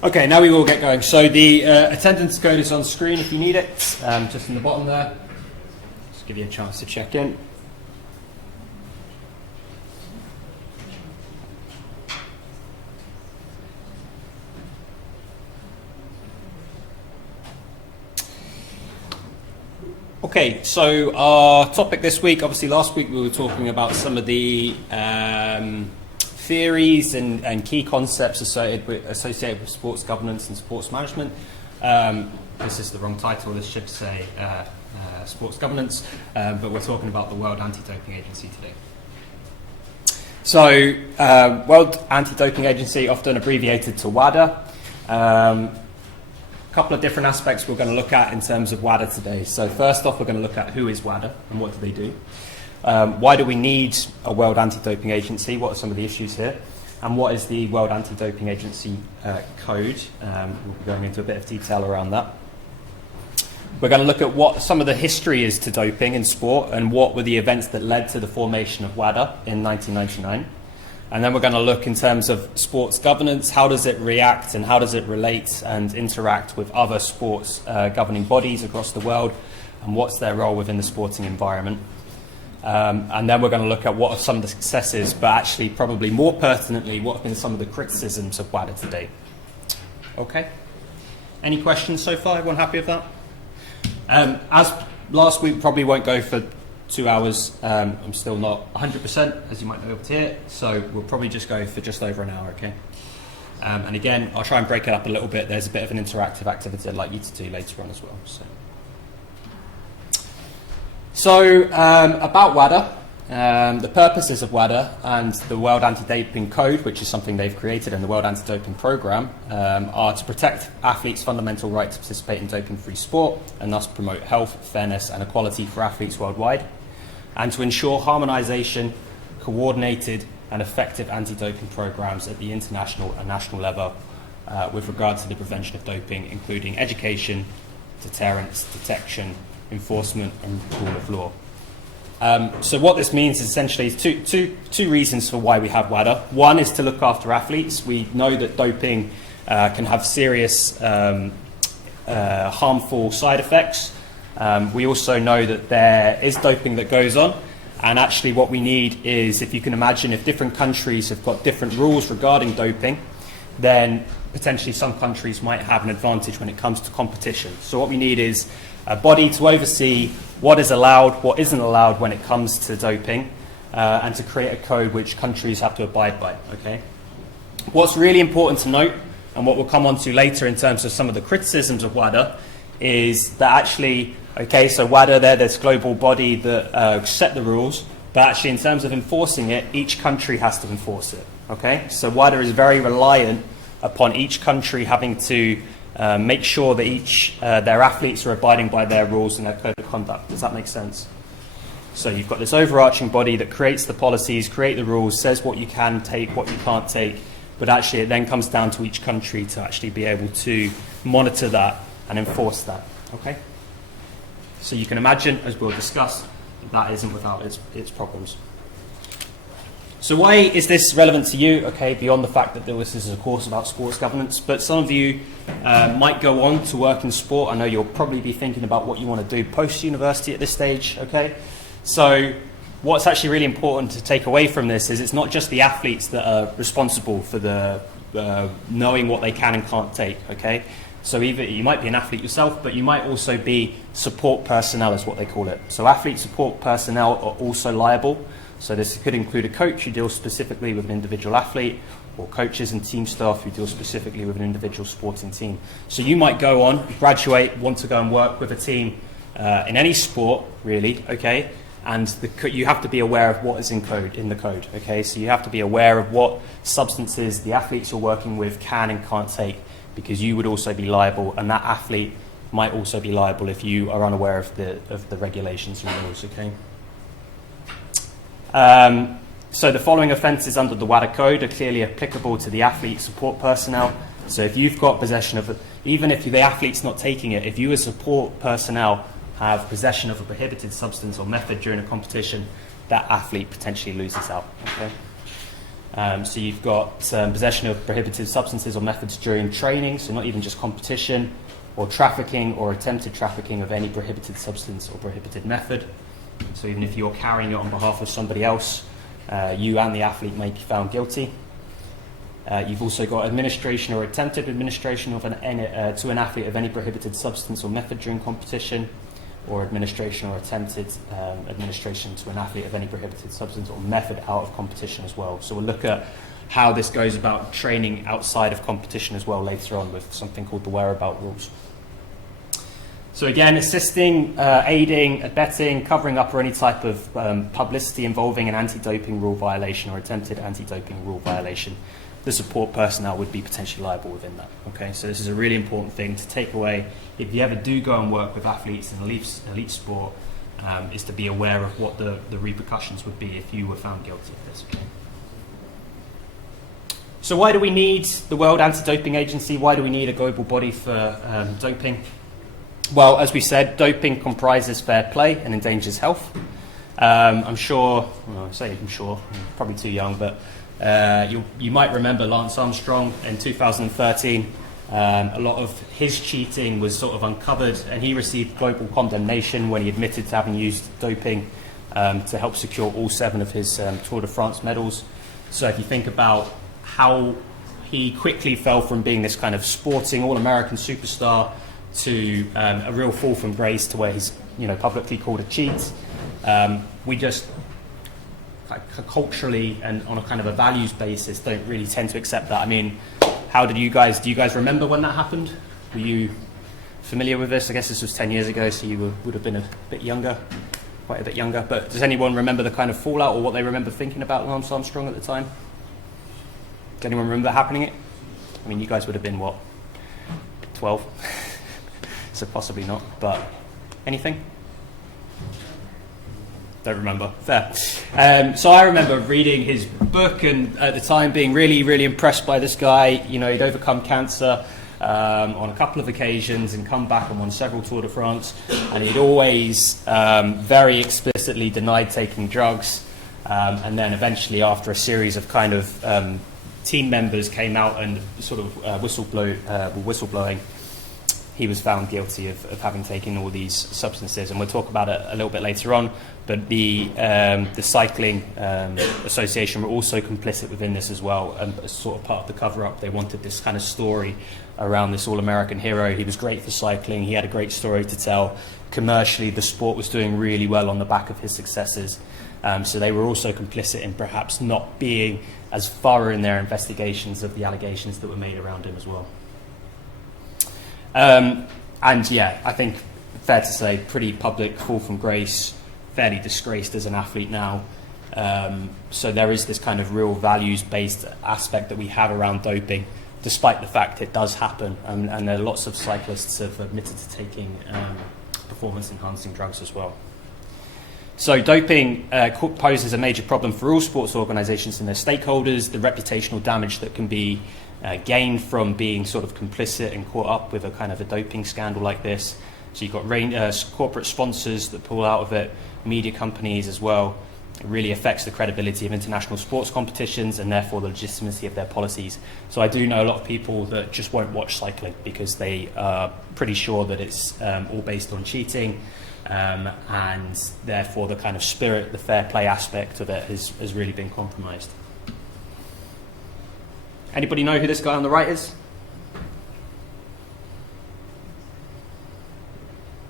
Okay, now we will get going. So the attendance code is on screen if you need it, just in the bottom there. Just give you a chance to check in. Okay, so our topic this week, obviously last week we were talking about some of the theories and key concepts associated with sports governance and sports management. This is the wrong title, this should say sports governance, but we're talking about the World Anti-Doping Agency today. So, World Anti-Doping Agency, often abbreviated to WADA. A couple of different aspects we're going to look at in terms of WADA today. So first off, we're going to look at who is WADA and what do they do. Why do we need a World Anti-Doping Agency? What are some of the issues here? And what is the World Anti-Doping Agency code? We'll be going into a bit of detail around that. We're going to look at what some of the history is to doping in sport and what were the events that led to the formation of WADA in 1999. And then we're going to look in terms of sports governance, how does it react and how does it relate and interact with other sports governing bodies across the world, and what's their role within the sporting environment. And then we're going to look at what are some of the successes, but actually probably more pertinently, what have been some of the criticisms of WADA today. Okay. Any questions so far? Everyone happy with that? As last week, probably won't go for 2 hours. I'm still not 100%, as you might be able to hear, so we'll probably just go for just over an hour, okay? And again, I'll try and break it up a little bit. There's a bit of an interactive activity I'd like you to do later on as well. So about WADA, the purposes of WADA and the World Anti-Doping Code, which is something they've created, and the World Anti-Doping Programme, are to protect athletes' fundamental right to participate in doping-free sport and thus promote health, fairness and equality for athletes worldwide, and to ensure harmonisation, coordinated and effective anti-doping programmes at the international and national level with regard to the prevention of doping, including education, deterrence, detection, enforcement and rule of law. So what this means is essentially two reasons for why we have WADA. One is to look after athletes. We know that doping can have serious harmful side effects. We also know that there is doping that goes on, and actually what we need is, if you can imagine, if different countries have got different rules regarding doping, then potentially some countries might have an advantage when it comes to competition. So what we need is a body to oversee what is allowed, what isn't allowed when it comes to doping, and to create a code which countries have to abide by. Okay. What's really important to note, and what we'll come on to later in terms of some of the criticisms of WADA, is that actually, okay, so WADA, they're this global body that set the rules, but actually in terms of enforcing it, each country has to enforce it. Okay, so WADA is very reliant upon each country having to make sure that their athletes are abiding by their rules and their code of conduct. Does that make sense? So you've got this overarching body that creates the policies, create the rules, says what you can take, what you can't take, but actually it then comes down to each country to actually be able to monitor that and enforce that. Okay? So you can imagine, as we'll discuss, that isn't without its problems. So why is this relevant to you? Okay, beyond the fact that this is a course about sports governance, but some of you might go on to work in sport. I know you'll probably be thinking about what you want to do post-university at this stage, okay? So what's actually really important to take away from this is it's not just the athletes that are responsible for the knowing what they can and can't take, okay? So either you might be an athlete yourself, but you might also be support personnel, is what they call it. So athlete support personnel are also liable. So this could include a coach who deals specifically with an individual athlete, or coaches and team staff who deal specifically with an individual sporting team. So you might go on, graduate, want to go and work with a team in any sport, really, okay? And you have to be aware of what is in the code, okay? So you have to be aware of what substances the athletes you're working with can and can't take, because you would also be liable, and that athlete might also be liable if you are unaware of the regulations and rules, okay? So the following offences under the WADA code are clearly applicable to the athlete support personnel. So if you've got possession of even if the athlete's not taking it, if you as support personnel have possession of a prohibited substance or method during a competition, that athlete potentially loses out. Okay? So you've got possession of prohibited substances or methods during training, so not even just competition, or trafficking or attempted trafficking of any prohibited substance or prohibited method. So even if you're carrying it on behalf of somebody else, you and the athlete may be found guilty. You've also got administration or attempted administration of to an athlete of any prohibited substance or method during competition, or administration or attempted administration to an athlete of any prohibited substance or method out of competition as well. So we'll look at how this goes about training outside of competition as well later on with something called the whereabout rules. So again, assisting, aiding, abetting, covering up or any type of publicity involving an anti-doping rule violation or attempted anti-doping rule violation. The support personnel would be potentially liable within that. Okay, so this is a really important thing to take away if you ever do go and work with athletes in elite sport, is to be aware of what the repercussions would be if you were found guilty of this. Okay. So why do we need the World Anti-Doping Agency? Why do we need a global body for doping? Well, as we said, doping comprises fair play and endangers health. I'm sure, well, I say I'm sure, I'm probably too young, but you might remember Lance Armstrong in 2013. A lot of his cheating was sort of uncovered, and he received global condemnation when he admitted to having used doping to help secure all 7 of his Tour de France medals. So if you think about how he quickly fell from being this kind of sporting all-American superstar to a real fall from grace to where he's publicly called a cheat. We just culturally and on a kind of a values basis don't really tend to accept that. I mean, do you guys remember when that happened? Were you familiar with this? I guess this was 10 years ago, so you would have been a bit younger, quite a bit younger. But does anyone remember the kind of fallout or what they remember thinking about Lance Armstrong at the time? Does anyone remember happening? I mean, you guys would have been, what, 12? So possibly not, but anything? Don't remember. Fair. So I remember reading his book and at the time being really, really impressed by this guy. He'd overcome cancer on a couple of occasions and come back and won several Tour de France. And he'd always very explicitly denied taking drugs. And then eventually, after a series of kind of team members came out and sort of whistleblowing, he was found guilty of having taken all these substances, and we'll talk about it a little bit later on. But the Cycling Association were also complicit within this as well, and as sort of part of the cover-up, they wanted this kind of story around this all-American hero. He was great for cycling. He had a great story to tell. Commercially, the sport was doing really well on the back of his successes. So they were also complicit in perhaps not being as thorough in their investigations of the allegations that were made around him as well. And yeah, I think fair to say, pretty public fall from grace, fairly disgraced as an athlete now. So there is this kind of real values-based aspect that we have around doping, despite the fact it does happen. And there are lots of cyclists have admitted to taking performance-enhancing drugs as well. So doping poses a major problem for all sports organisations and their stakeholders. The reputational damage that can be gained from being sort of complicit and caught up with a kind of a doping scandal like this. So you've got corporate sponsors that pull out of it, media companies as well. It really affects the credibility of international sports competitions and therefore the legitimacy of their policies. So I do know a lot of people that just won't watch cycling because they are pretty sure that it's all based on cheating, and therefore the kind of spirit, the fair play aspect of it has really been compromised. Anybody know who this guy on the right is?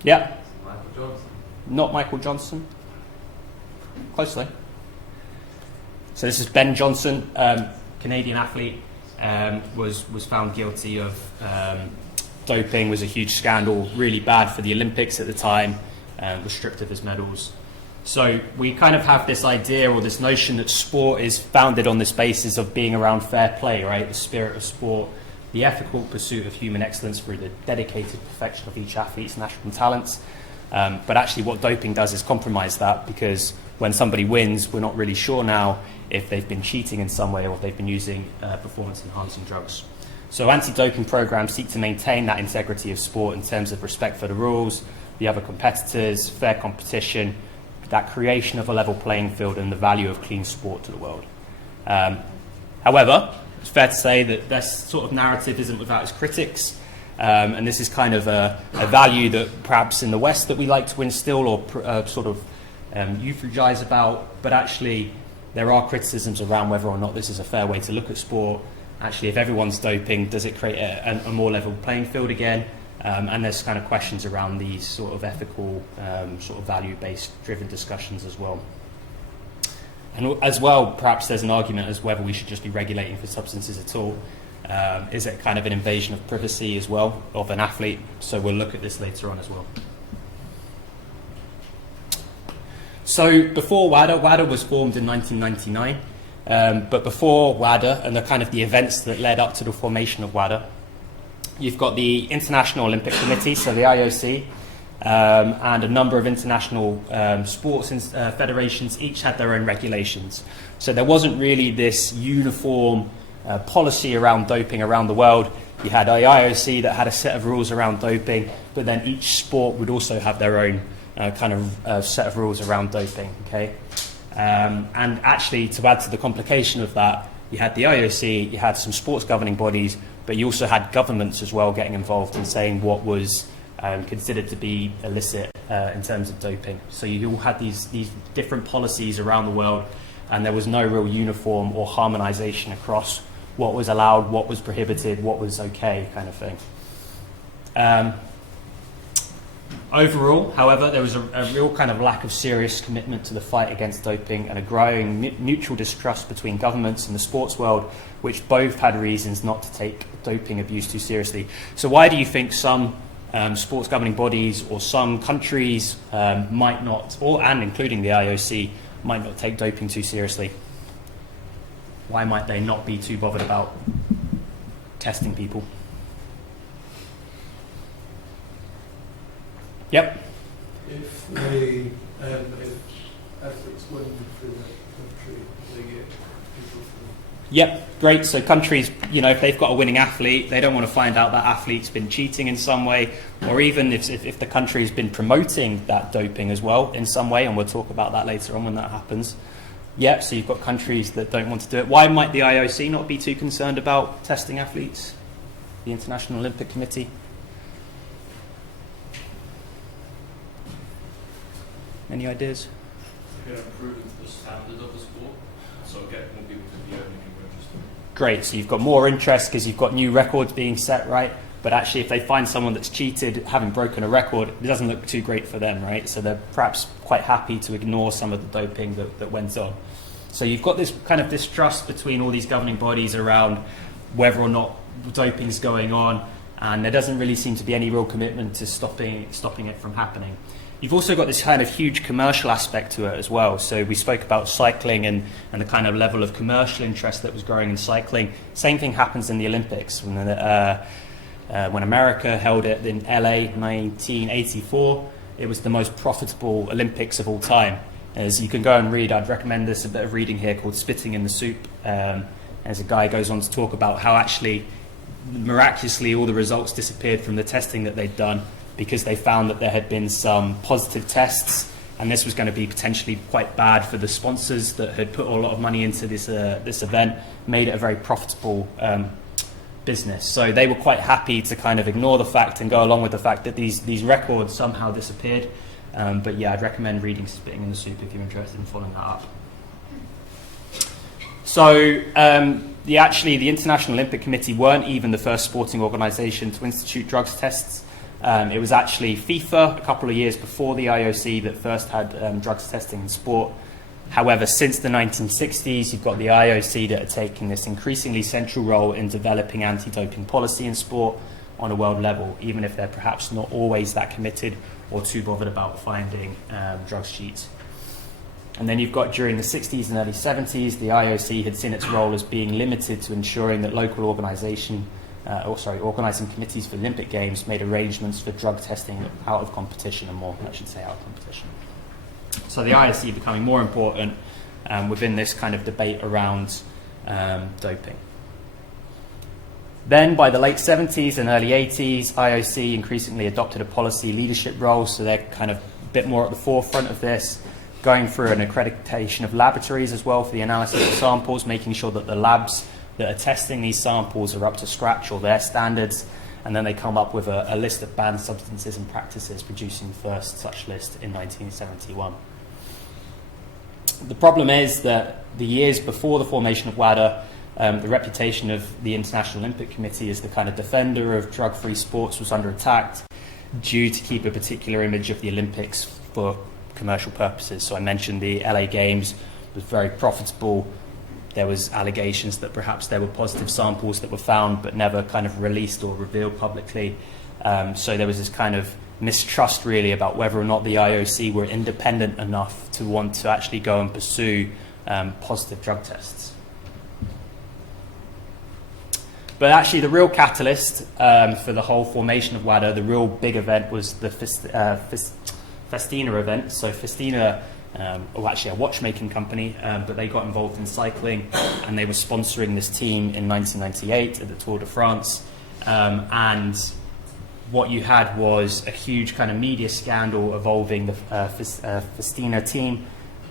Yeah? Michael Johnson. Not Michael Johnson. Closely. So this is Ben Johnson, Canadian athlete, was found guilty of doping, was a huge scandal, really bad for the Olympics at the time, was stripped of his medals. So we kind of have this idea or this notion that sport is founded on this basis of being around fair play, right? The spirit of sport, the ethical pursuit of human excellence through the dedicated perfection of each athlete's natural talents. But actually what doping does is compromise that, because when somebody wins, we're not really sure now if they've been cheating in some way or if they've been using performance-enhancing drugs. So anti-doping programs seek to maintain that integrity of sport in terms of respect for the rules, the other competitors, fair competition, that creation of a level playing field and the value of clean sport to the world. However, it's fair to say that this sort of narrative isn't without its critics, and this is kind of a value that perhaps in the West that we like to instill or sort of euphragize about, but actually there are criticisms around whether or not this is a fair way to look at sport. Actually, if everyone's doping, does it create a more level playing field again? And there's kind of questions around these sort of ethical, sort of value-based driven discussions as well. And as well, perhaps there's an argument as whether we should just be regulating for substances at all. Is it kind of an invasion of privacy as well of an athlete? So we'll look at this later on as well. So before WADA, WADA was formed in 1999, but before WADA and the kind of the events that led up to the formation of WADA, you've got the International Olympic Committee, so the IOC, and a number of international sports federations each had their own regulations. So there wasn't really this uniform policy around doping around the world. You had the IOC that had a set of rules around doping, but then each sport would also have their own kind of set of rules around doping. Okay, and actually, to add to the complication of that, you had the IOC, you had some sports governing bodies, but you also had governments as well getting involved in saying what was considered to be illicit in terms of doping. So you all had these different policies around the world, and there was no real uniform or harmonization across what was allowed, what was prohibited, what was okay, kind of thing. Overall, however, there was a real kind of lack of serious commitment to the fight against doping and a growing mutual distrust between governments and the sports world, which both had reasons not to take doping abuse too seriously. So why do you think some sports governing bodies or some countries might not, and including the IOC, might not take doping too seriously? Why might they not be too bothered about testing people? Yep. If athletes went through that country, they get people from. Yep, great. So countries, if they've got a winning athlete, they don't want to find out that athlete's been cheating in some way, or even if the country's been promoting that doping as well in some way, and we'll talk about that later on when that happens. Yep, so you've got countries that don't want to do it. Why might the IOC not be too concerned about testing athletes? The International Olympic Committee? Any ideas? You're going to improve the standard of the sport, so get more people to be able to be registered. Great, so you've got more interest because you've got new records being set, right? But actually, if they find someone that's cheated, having broken a record, it doesn't look too great for them, right? So they're perhaps quite happy to ignore some of the doping that went on. So you've got this kind of distrust between all these governing bodies around whether or not doping is going on, and there doesn't really seem to be any real commitment to stopping it from happening. You've also got this kind of huge commercial aspect to it as well. So we spoke about cycling and the kind of level of commercial interest that was growing in cycling. Same thing happens in the Olympics. When America held it in LA 1984, it was the most profitable Olympics of all time. As you can go and read, I'd recommend this, a bit of reading here called Spitting in the Soup. As a guy goes on to talk about how actually miraculously all the results disappeared from the testing that they'd done, because they found that there had been some positive tests, and this was going to be potentially quite bad for the sponsors that had put a lot of money into this event, made it a very profitable business. So they were quite happy to kind of ignore the fact and go along with the fact that these records somehow disappeared. But yeah, I'd recommend reading Spitting in the Soup if you're interested in following that up. So the International Olympic Committee weren't even the first sporting organisation to institute drugs tests. It was actually FIFA a couple of years before the IOC that first had drugs testing in sport. However, since the 1960s, you've got the IOC that are taking this increasingly central role in developing anti-doping policy in sport on a world level, even if they're perhaps not always that committed or too bothered about finding drugs cheats. And then you've got during the 60s and early 70s, the IOC had seen its role as being limited to ensuring that local organising committees for Olympic Games made arrangements for drug testing out of competition, out of competition. So the IOC becoming more important within this kind of debate around doping. Then by the late 70s and early 80s, IOC increasingly adopted a policy leadership role, so they're kind of a bit more at the forefront of this. going through an accreditation of laboratories as well for the analysis of samples, making sure that the labs that are testing these samples are up to scratch or their standards, and then they come up with a list of banned substances and practices, producing the first such list in 1971. The problem is that the years before the formation of WADA, the reputation of the International Olympic Committee as the kind of defender of drug-free sports was under attack due to keep a particular image of the Olympics for commercial purposes. So I mentioned the LA Games was very profitable. There was allegations that perhaps there were positive samples that were found but never kind of released or revealed publicly. So there was this kind of mistrust really about whether or not the IOC were independent enough to want to actually go and pursue positive drug tests. But actually the real catalyst for the whole formation of WADA, the real big event, was the Festina event. So Festina, actually a watchmaking company, but they got involved in cycling, and they were sponsoring this team in 1998 at the Tour de France. And what you had was a huge kind of media scandal involving the Festina team.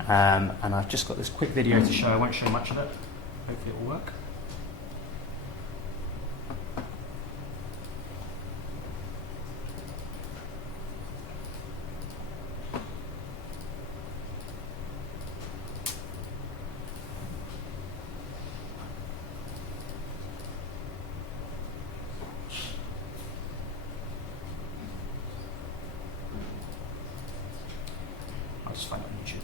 And I've just got this quick video to show. I won't show much of it. Hopefully it will work. I'll just find it on YouTube.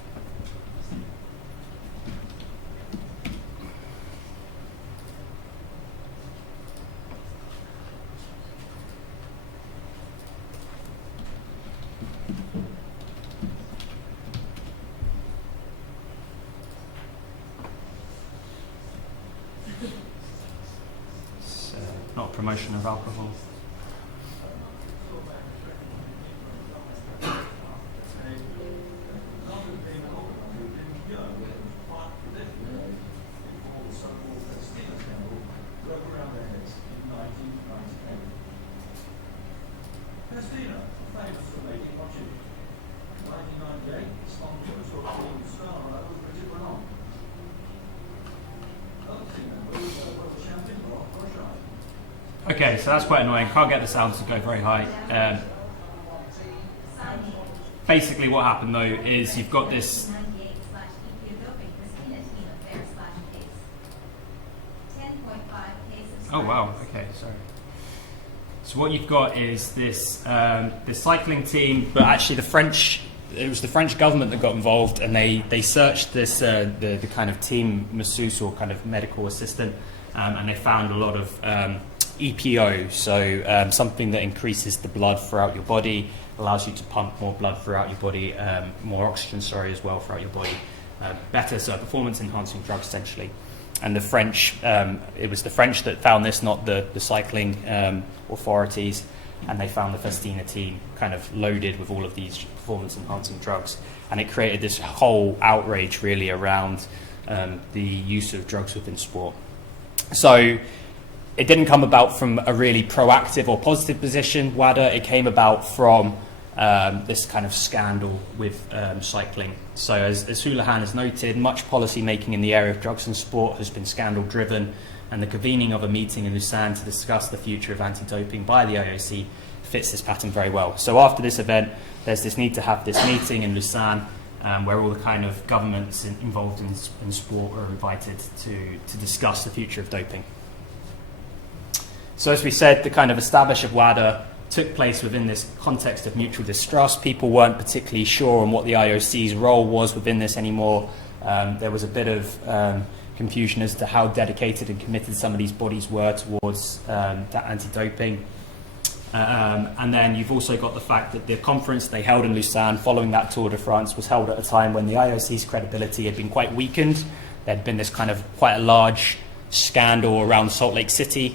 It's not a promotion of alcohol. Festina, famous for making watches. 1998, sponsors were Queen Star over British Brown. Other team members were the champion rock Russia. Okay, so that's quite annoying. Can't get the sound to go very high. Basically what happened though is you've got this. Oh wow, okay, sorry. So what you've got is this this cycling team, but actually it was the French government that got involved, and they searched this the kind of team masseuse or kind of medical assistant, and they found a lot of EPO, so something that increases the blood throughout your body, allows you to pump more blood throughout your body, more oxygen, as well throughout your body, better, so performance-enhancing drugs essentially. And the French, it was the French that found this, not the cycling authorities, and they found the Festina team kind of loaded with all of these performance-enhancing drugs, and it created this whole outrage really around the use of drugs within sport. So it didn't come about from a really proactive or positive position, WADA. It came about from this kind of scandal with cycling. So as Houlihan has noted, much policy making in the area of drugs and sport has been scandal driven, and the convening of a meeting in Lausanne to discuss the future of anti-doping by the IOC fits this pattern very well. So after this event, there's this need to have this meeting in Lausanne where all the kind of governments involved in sport are invited to discuss the future of doping. So as we said, the kind of establishment of WADA took place within this context of mutual distrust. People weren't particularly sure on what the IOC's role was within this anymore. There was a bit of confusion as to how dedicated and committed some of these bodies were towards that anti-doping. And then you've also got the fact that the conference they held in Lausanne following that Tour de France was held at a time when the IOC's credibility had been quite weakened. There had been this kind of quite a large scandal around Salt Lake City,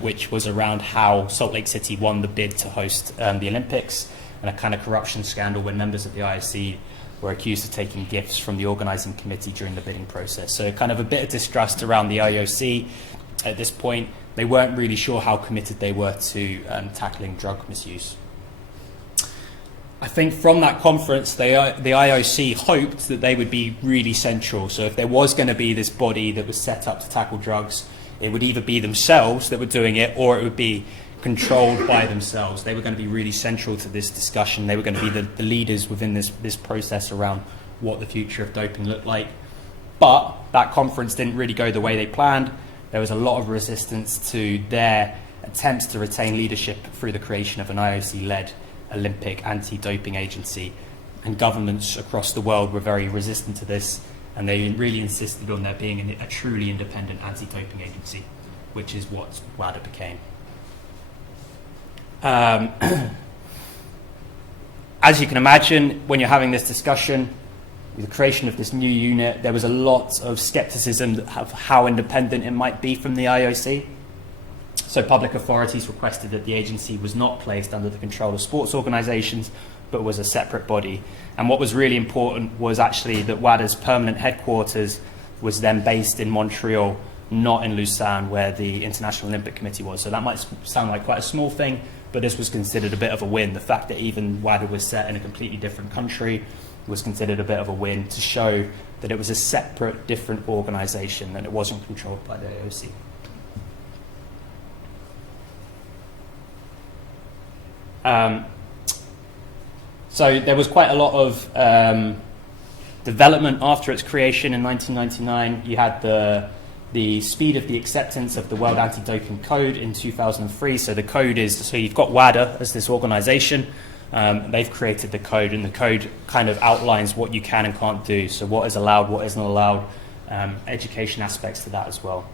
which was around how Salt Lake City won the bid to host the Olympics, and a kind of corruption scandal when members of the IOC were accused of taking gifts from the organising committee during the bidding process. So kind of a bit of distrust around the IOC at this point. They weren't really sure how committed they were to tackling drug misuse. I think from that conference, the IOC hoped that they would be really central. So if there was going to be this body that was set up to tackle drugs, it would either be themselves that were doing it, or it would be controlled by themselves. They were going to be really central to this discussion. They were going to be the leaders within this process around what the future of doping looked like. But that conference didn't really go the way they planned. There was a lot of resistance to their attempts to retain leadership through the creation of an IOC-led Olympic anti-doping agency. And governments across the world were very resistant to this, and they really insisted on there being a truly independent anti-doping agency, which is what WADA became. As you can imagine, when you're having this discussion, with the creation of this new unit, there was a lot of skepticism of how independent it might be from the IOC. So public authorities requested that the agency was not placed under the control of sports organisations, but was a separate body. And what was really important was actually that WADA's permanent headquarters was then based in Montreal, not in Lausanne, where the International Olympic Committee was. So that might sound like quite a small thing, but this was considered a bit of a win. The fact that even WADA was set in a completely different country was considered a bit of a win, to show that it was a separate, different organisation and it wasn't controlled by the IOC. So there was quite a lot of development after its creation in 1999. You had the speed of the acceptance of the World Anti-Doping Code in 2003. So the code is, so you've got WADA as this organisation. They've created the code, and the code kind of outlines what you can and can't do. So what is allowed, what isn't allowed, education aspects to that as well.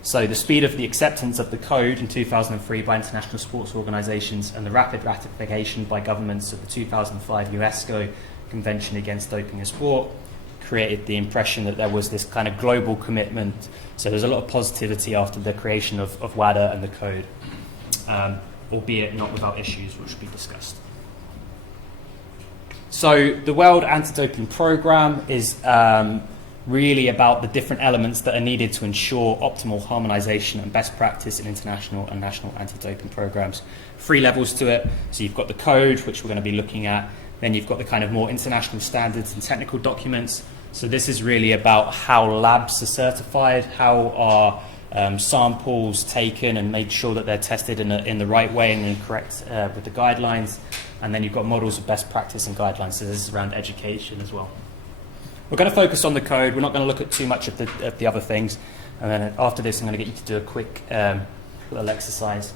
So the speed of the acceptance of the code in 2003 by international sports organisations and the rapid ratification by governments of the 2005 UNESCO Convention Against Doping in Sport created the impression that there was this kind of global commitment. So there's a lot of positivity after the creation of WADA and the code, albeit not without issues which will be discussed. So the World Anti-Doping Programme is really about the different elements that are needed to ensure optimal harmonisation and best practice in international and national anti-doping programmes. 3 levels to it. So you've got the code, which we're going to be looking at. Then you've got the kind of more international standards and technical documents. So this is really about how labs are certified, how are samples taken and made sure that they're tested in the right way and correct with the guidelines. And then you've got models of best practice and guidelines. So this is around education as well. We're going to focus on the code. We're not going to look at too much of the other things. And then after this, I'm going to get you to do a quick little exercise.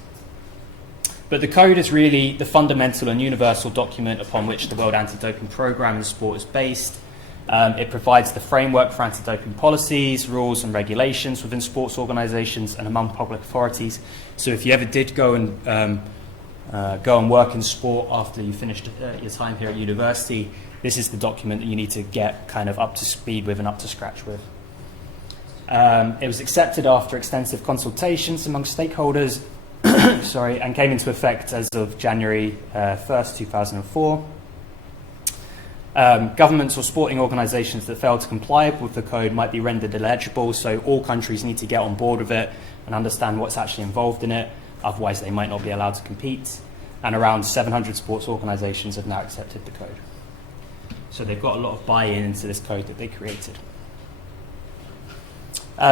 But the code is really the fundamental and universal document upon which the World Anti-Doping Programme in sport is based. It provides the framework for anti-doping policies, rules and regulations within sports organisations and among public authorities. So if you ever did go and work in sport after you finished your time here at university, this is the document that you need to get kind of up to speed with and up to scratch with. It was accepted after extensive consultations among stakeholders and came into effect as of January 1st, 2004. Governments or sporting organisations that fail to comply with the code might be rendered illegible, so all countries need to get on board with it and understand what's actually involved in it, otherwise they might not be allowed to compete. And around 700 sports organisations have now accepted the code. So they've got a lot of buy-in into this code that they created.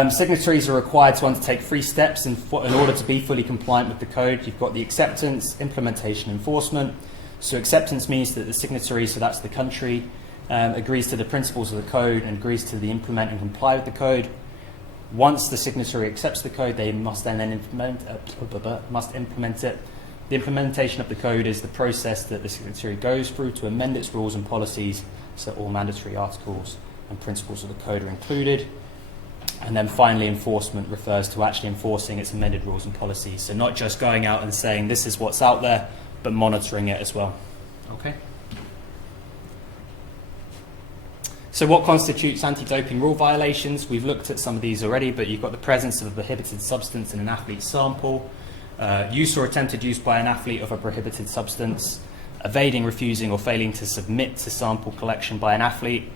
Signatories are required to undertake 3 steps in order to be fully compliant with the code. You've got the acceptance, implementation, enforcement. So acceptance means that the signatory, so that's the country, agrees to the principles of the code and agrees to implement and comply with the code. Once the signatory accepts the code, they must then implement it. The implementation of the code is the process that the signatory goes through to amend its rules and policies so that all mandatory articles and principles of the code are included. And then finally, enforcement refers to actually enforcing its amended rules and policies. So not just going out and saying this is what's out there, but monitoring it as well. Okay. So what constitutes anti-doping rule violations? We've looked at some of these already, but you've got the presence of a prohibited substance in an athlete's sample, use or attempted use by an athlete of a prohibited substance, evading, refusing or failing to submit to sample collection by an athlete,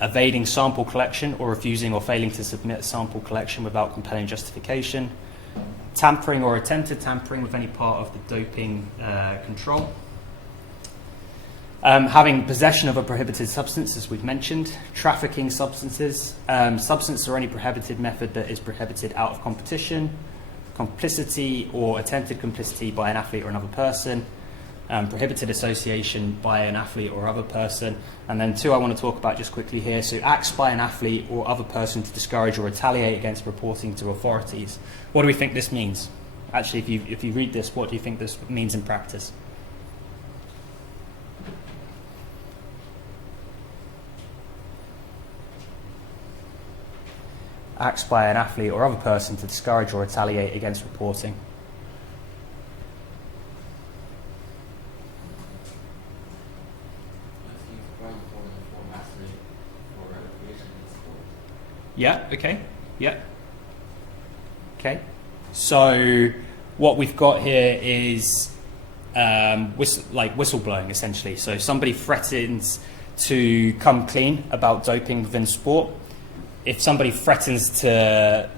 evading sample collection or refusing or failing to submit sample collection without compelling justification, tampering or attempted tampering with any part of the doping control, Having possession of a prohibited substance, as we've mentioned, trafficking substances, substance or any prohibited method that is prohibited out of competition, complicity or attempted complicity by an athlete or another person, prohibited association by an athlete or other person, and then 2 I want to talk about just quickly here. So acts by an athlete or other person to discourage or retaliate against reporting to authorities. What do we think this means? Actually, if you read this, what do you think this means in practice? Acts by an athlete or other person to discourage or retaliate against reporting. Yeah, okay. Yeah. Okay. So what we've got here is whistleblowing, essentially. So somebody threatens to come clean about doping within sport. If somebody threatens to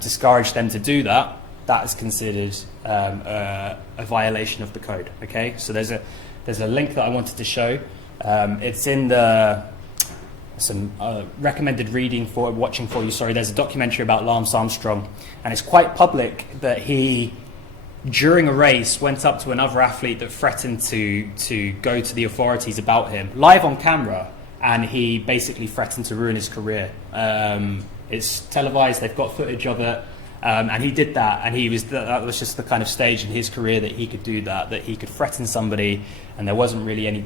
discourage them to do that, that is considered a violation of the code. Okay, so there's a link that I wanted to show. It's in some recommended watching for you. Sorry, there's a documentary about Lance Armstrong, and it's quite public that he, during a race, went up to another athlete that threatened to go to the authorities about him live on camera. And he basically threatened to ruin his career. It's televised, they've got footage of it, and he did that, and that was just the kind of stage in his career that he could do that he could threaten somebody, and there wasn't really any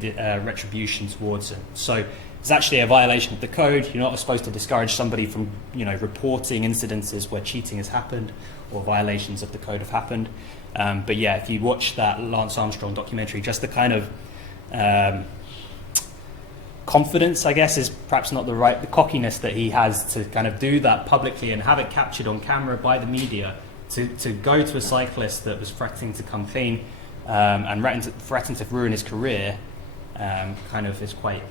retribution towards it. So it's actually a violation of the code. You're not supposed to discourage somebody from reporting incidences where cheating has happened or violations of the code have happened. But yeah, if you watch that Lance Armstrong documentary, just the kind of confidence, I guess, is perhaps not the cockiness that he has to kind of do that publicly and have it captured on camera by the media to go to a cyclist that was threatening to come clean and threaten to ruin his career, kind of is quite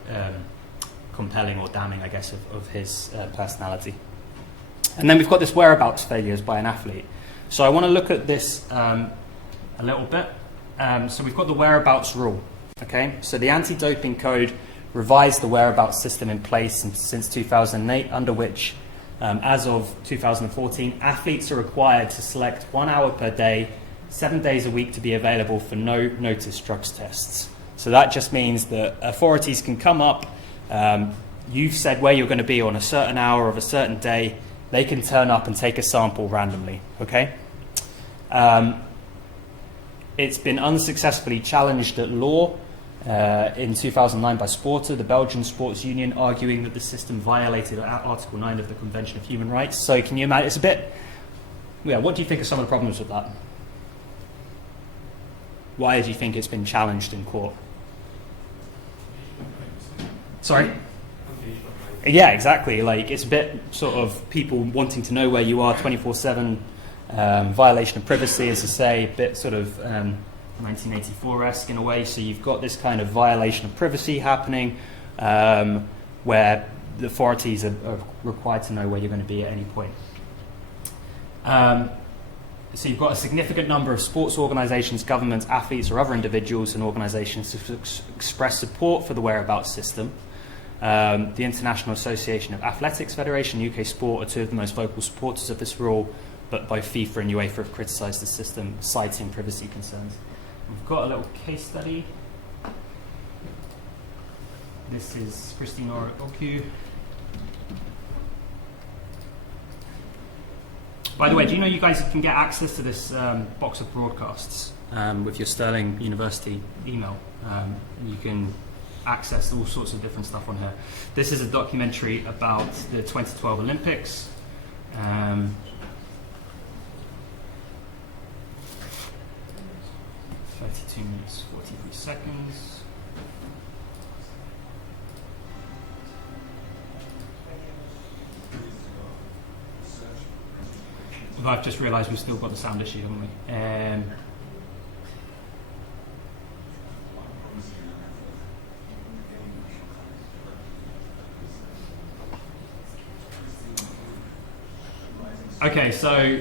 compelling or damning, I guess, of his personality. And then we've got this whereabouts failures by an athlete. So I want to look at this a little bit. So we've got the whereabouts rule. Okay, so the anti-doping code revised the whereabouts system in place since 2008, under which, as of 2014, athletes are required to select 1 hour per day, 7 days a week to be available for no-notice drugs tests. So that just means that authorities can come up, you've said where you're going to be on a certain hour of a certain day, they can turn up and take a sample randomly, okay? It's been unsuccessfully challenged at law in 2009 by Sporter, the Belgian sports union, arguing that the system violated Article 9 of the Convention of Human Rights. So can you imagine, it's a bit, what do you think are some of the problems with that? Why do you think it's been challenged in court? Sorry? Yeah, exactly. Like, it's a bit sort of people wanting to know where you are 24/7, violation of privacy, as I say, a bit sort of 1984-esque in a way. So you've got this kind of violation of privacy happening, where the authorities are required to know where you're going to be at any point. So you've got a significant number of sports organisations, governments, athletes or other individuals and organisations to express support for the whereabouts system. The International Association of Athletics Federation, UK Sport are two of the most vocal supporters of this rule, but both FIFA and UEFA have criticised the system, citing privacy concerns. We've got a little case study. This is Christine Oku. By the way, do you know you guys can get access to this box of broadcasts with your Stirling University email? You can access all sorts of different stuff on here. This is a documentary about the 2012 Olympics. 32 minutes, 43 seconds. Well, I've just realised we've still got the sound issue, haven't we? Okay, so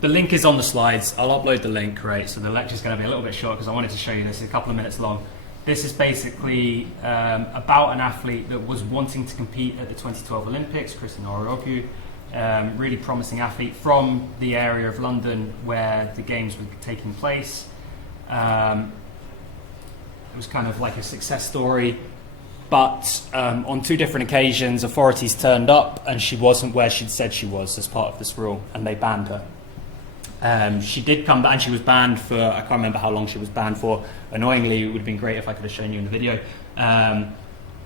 The link is on the slides. I'll upload the link, right? So the lecture's going to be a little bit short because I wanted to show you this. It's a couple of minutes long. This is basically about an athlete that was wanting to compete at the 2012 Olympics, Christina Orogu, really promising athlete from the area of London where the games were taking place. It was kind of like a success story, but on 2 different occasions, authorities turned up and she wasn't where she'd said she was as part of this rule, and they banned her. She did come back, and she was banned for, I can't remember how long she was banned for. Annoyingly, it would have been great if I could have shown you in the video. But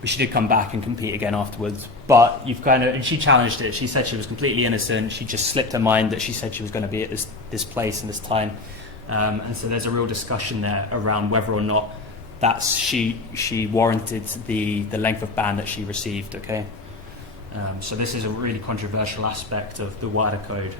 she did come back and compete again afterwards. But and she challenged it. She said she was completely innocent. She just slipped her mind that she said she was going to be at this place and this time. And so there's a real discussion there around whether or not she warranted the length of ban that she received, okay? So this is a really controversial aspect of the WADA code.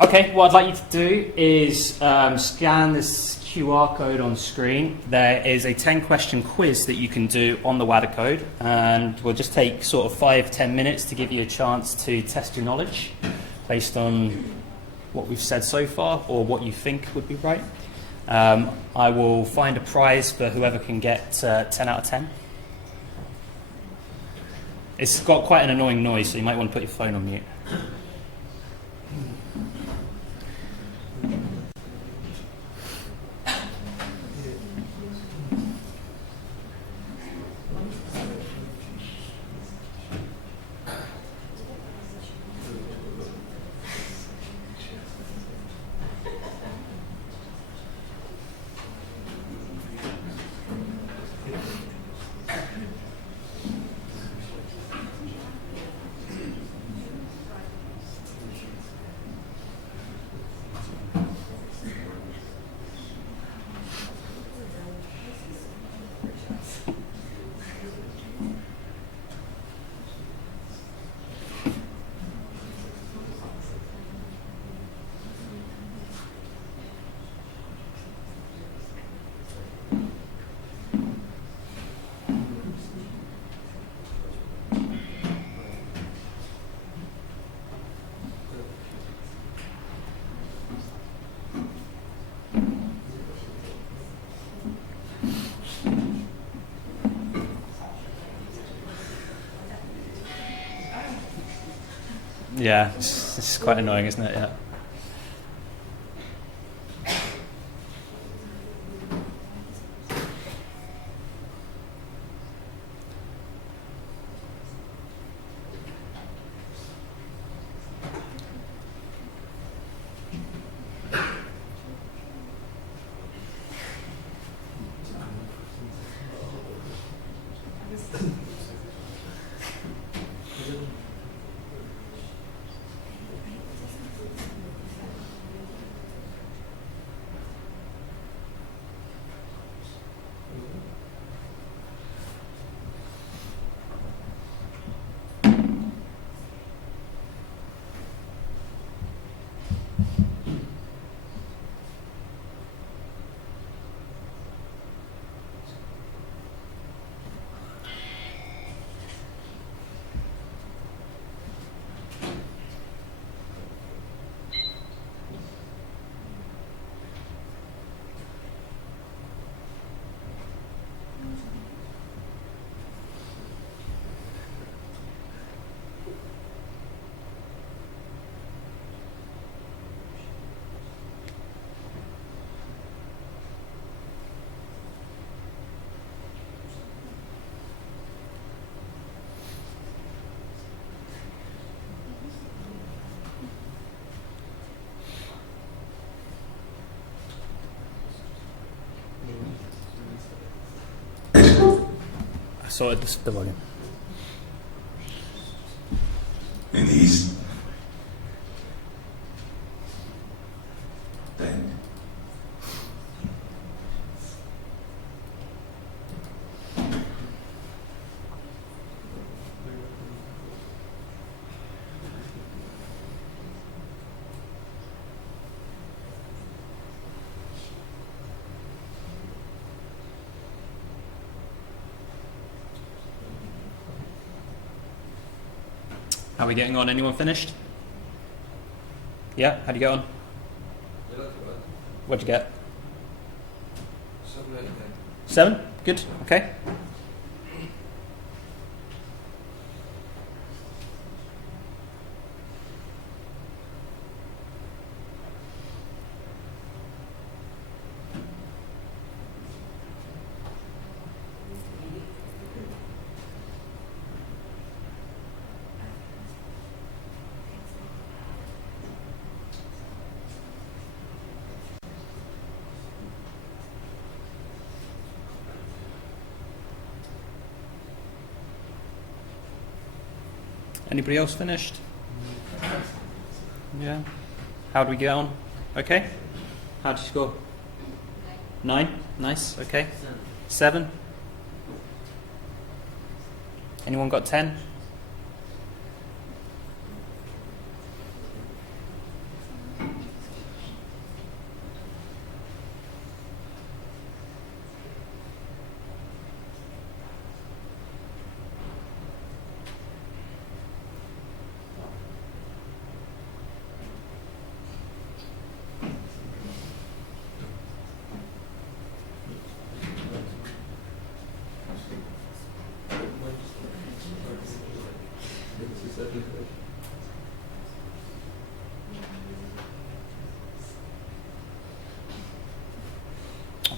Okay, what I'd like you to do is scan this QR code on screen. There is a 10-question quiz that you can do on the WADA code, and we'll just take sort of 5-10 minutes to give you a chance to test your knowledge based on what we've said so far or what you think would be right. I will find a prize for whoever can get 10 out of 10. It's got quite an annoying noise, so you might want to put your phone on mute. Yeah, it's quite annoying, isn't it? Yeah. So the volume. And these then How are we getting on? Anyone finished? Yeah, how'd you get on? Yeah, that's right. What'd you get? 7 out of 10. 7? Good, okay. Anybody else finished? Yeah. How did we get on? Okay. How did you score? 9. Nice. Okay. 7. Anyone got 10?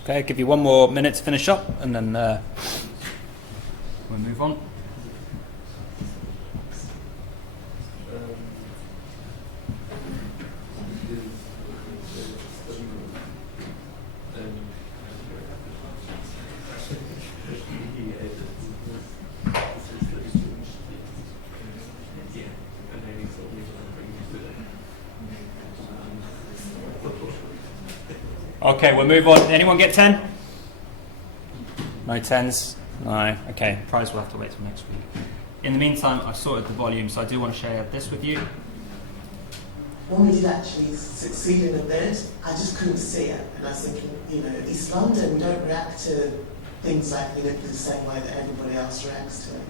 Okay, I'll give you 1 more minute to finish up and then we'll move on. Okay, we'll move on. Anyone get 10? No 10s? No. Okay, prize will have to wait till next week. In the meantime, I've sorted the volume, so I do want to share this with you. When we did actually succeed in a bid, I just couldn't see it. And I was thinking, East London, we don't react to things like Olympic the same way that everybody else reacts to it,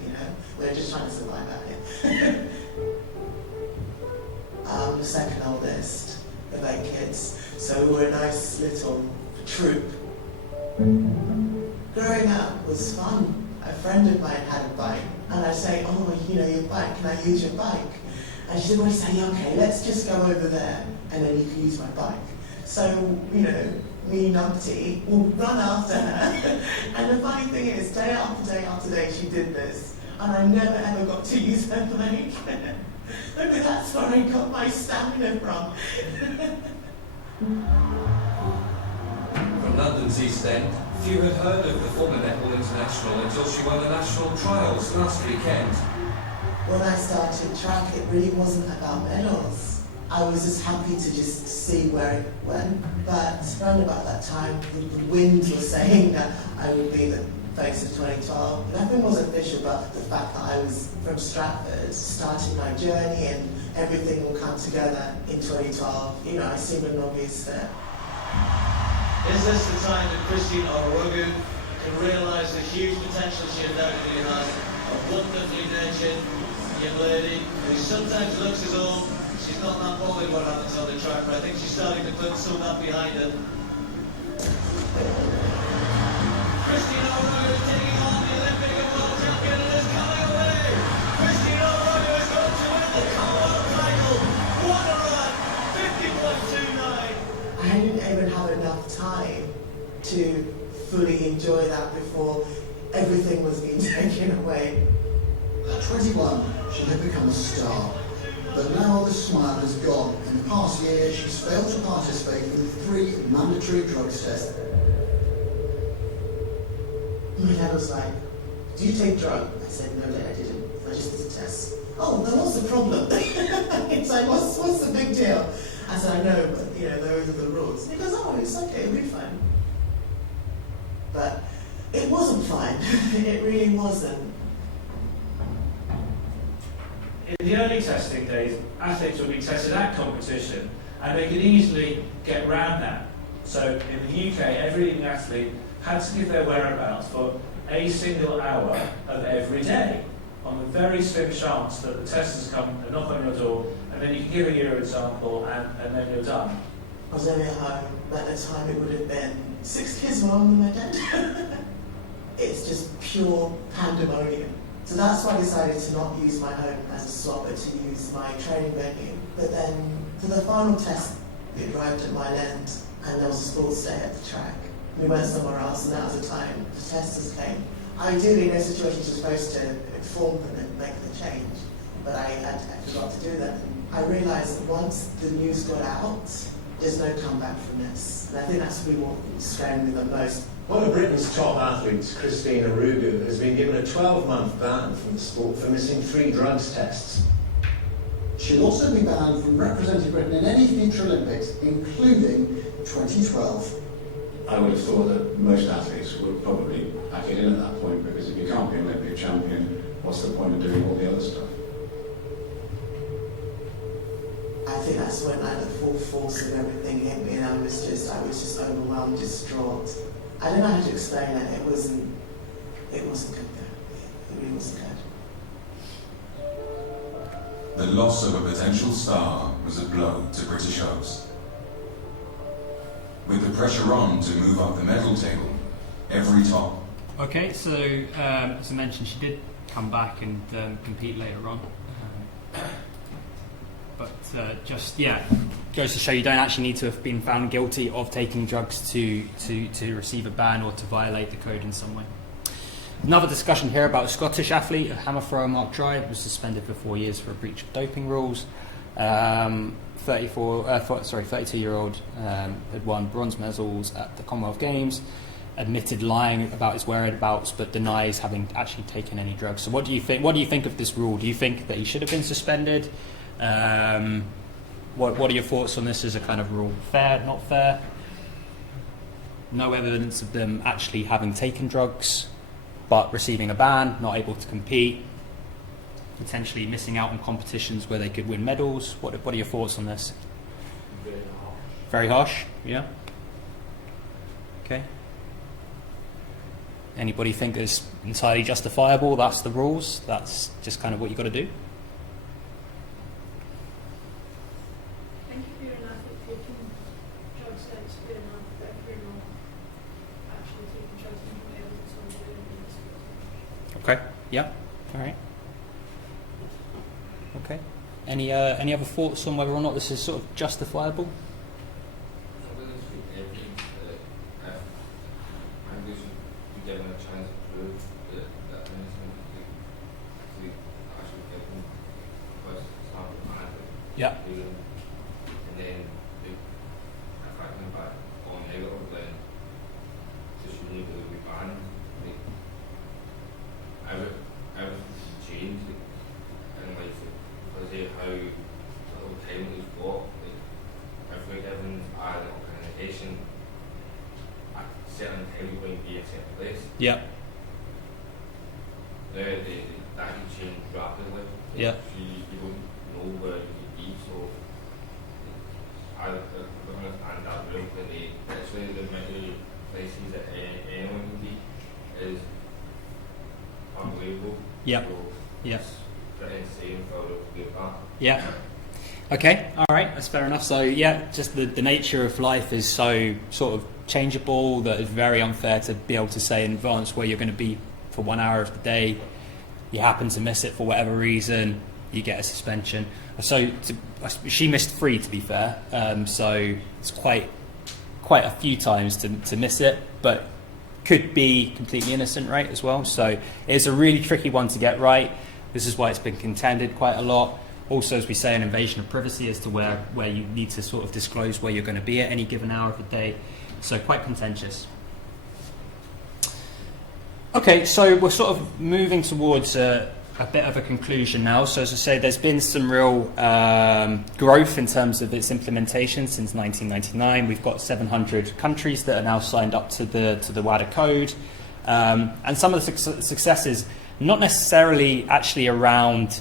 We're just trying to survive out here. The second oldest of 8 kids. So we were a nice little troop. Growing up was fun. A friend of mine had a bike, and I'd say, your bike, can I use your bike? And she said, well, I'd say, okay, let's just go over there, and then you can use my bike. So, me numpty will run after her. And the funny thing is, day after day after day, she did this, and I never ever got to use her bike. Look, that's where I got my stamina from. From London's East End, few had heard of the former netball international until she won the national trials last weekend. When I started track, it really wasn't about medals. I was just happy to just see where it went. But around about that time, the winds were saying that I would be the face of 2012. Nothing was official, but the fact that I was from Stratford, started my journey, and everything will come together in 2012. I seemed an obvious fit. Is this the time that Christine Orogu can realise the huge potential she undoubtedly has? A wonderfully nurtured young lady who sometimes looks as though she's not that bothered what happens on the track, but I think she's starting to put some of that behind her. Christine Orogu is taking on the Olympic and world champion and is coming away. Christine Orogu is going to win the Commonwealth title. What a run! 50.29. I didn't even have enough time to fully enjoy that before everything was being taken away. At 21, she had become a star, but now the smile has gone. In the past year, she's failed to participate in 3 mandatory drugs tests. My dad was like, do you take drugs? I said, no, Dad, I didn't. I just did a test. Oh, then what's the problem? It's like, what's the big deal? I said, I know, but those are the rules. He goes, oh, it's okay, it'll be fine. But it wasn't fine. It really wasn't. In the early testing days, athletes would be tested at competition, and they could easily get around that. So in the UK, every leading athlete had to give their whereabouts for a single hour of every day. on the very slim chance that the testers come and knock on your door, and then you can give a Euro example, and then you're done. I was only at home, at the time it would have been 6 kids were on my dead. It's just pure pandemonium. So that's why I decided to not use my home as a slot, but to use my training venue. But then, for the final test, it arrived at my end, and there was a sports day at the track. We went somewhere else, and that was the time the testers came. Ideally, in those situations, you're supposed to inform them and make the change, but I forgot to do that. I realised that once the news got out, there's no comeback from this. And I think that's really what scared me the most. One of Britain's top athletes, Christine Arugu, has been given a 12-month ban from the sport for missing 3 drugs tests. She'll also be banned from representing Britain in any future Olympics, including 2012. I would have thought that most athletes would probably pack it in at that point, because if you can't be Olympic champion, what's the point of doing all the other stuff? I think that's when like the full force of everything hit me, and I was just overwhelmed, distraught. I don't know how to explain it. It wasn't good though. It really wasn't good. The loss of a potential star was a blow to British hopes. With the pressure on to move up the medal table, every top. Okay, so as I mentioned, she did come back and compete later on. But goes to show you don't actually need to have been found guilty of taking drugs to receive a ban or to violate the code in some way. Another discussion here about a Scottish athlete, a hammer thrower, Mark Dryde, was suspended for 4 years for a breach of doping rules. 32-year-old had won bronze medals at the Commonwealth Games, admitted lying about his whereabouts, but denies having actually taken any drugs. So what do you think? What do you think of this rule? Do you think that he should have been suspended? What are your thoughts on this as a kind of rule? Fair, not fair? No evidence of them actually having taken drugs, but receiving a ban, not able to compete, potentially missing out on competitions where they could win medals. What are your thoughts on this? Very harsh. Very harsh, yeah. Okay. Anybody think it's entirely justifiable? That's the rules. That's just kind of what you've got to do. I think if you're an athlete taking drugs, then it's fair enough. But if you're not actually taking drugs, then you're not able to do it. Okay. Yeah. All right. Okay. Any other thoughts on whether or not this is sort of justifiable? Given a chance to prove that anything to actually get them was not automatic. Yeah. And then they affect them back on negative, then just shouldn't really be banned. Like, everything changed in life because of how little time we've got. Like, if we're given an organisation at a certain time, we're going to be in a certain place. Yeah. That can change rapidly. Yeah. You don't know where you could be, so I don't understand that rule that actually the many places that anyone can be is unbelievable. Yeah. So Yeah. it's pretty insane for a good that. Yeah. Okay. All right. That's fair enough. So yeah, just the nature of life is so sort of changeable that it's very unfair to be able to say in advance where you're going to be for 1 hour of the day. You happen to miss it for whatever reason, you get a suspension. So she missed 3, to be fair. So it's quite a few times to miss it, but could be completely innocent, right, as well. So it's a really tricky one to get right. This is why it's been contended quite a lot. Also, as we say, an invasion of privacy as to where you need to sort of disclose where you're going to be at any given hour of the day. So quite contentious. Okay, so we're sort of moving towards a bit of a conclusion now. So as I say, there's been some real growth in terms of its implementation since 1999. We've got 700 countries that are now signed up to the WADA code. And some of the successes, not necessarily actually around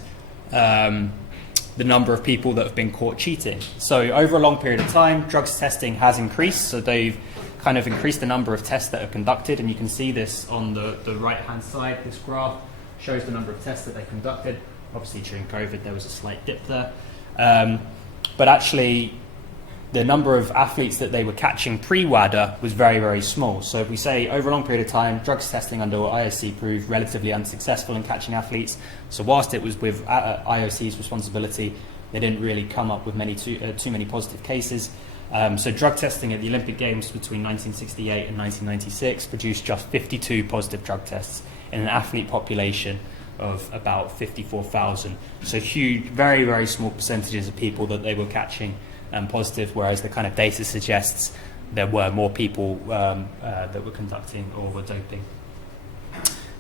the number of people that have been caught cheating. So over a long period of time, drugs testing has increased. So they've kind of increased the number of tests that are conducted, and you can see this on the right-hand side. This graph shows the number of tests that they conducted. Obviously during COVID there was a slight dip there. But actually the number of athletes that they were catching pre-WADA was very, very small. So if we say over a long period of time, drugs testing under IOC proved relatively unsuccessful in catching athletes. So whilst it was with IOC's responsibility, they didn't really come up with too many positive cases. So drug testing at the Olympic Games between 1968 and 1996 produced just 52 positive drug tests in an athlete population of about 54,000. So huge, very, very small percentages of people that they were catching positive, whereas the kind of data suggests there were more people that were conducting or were doping.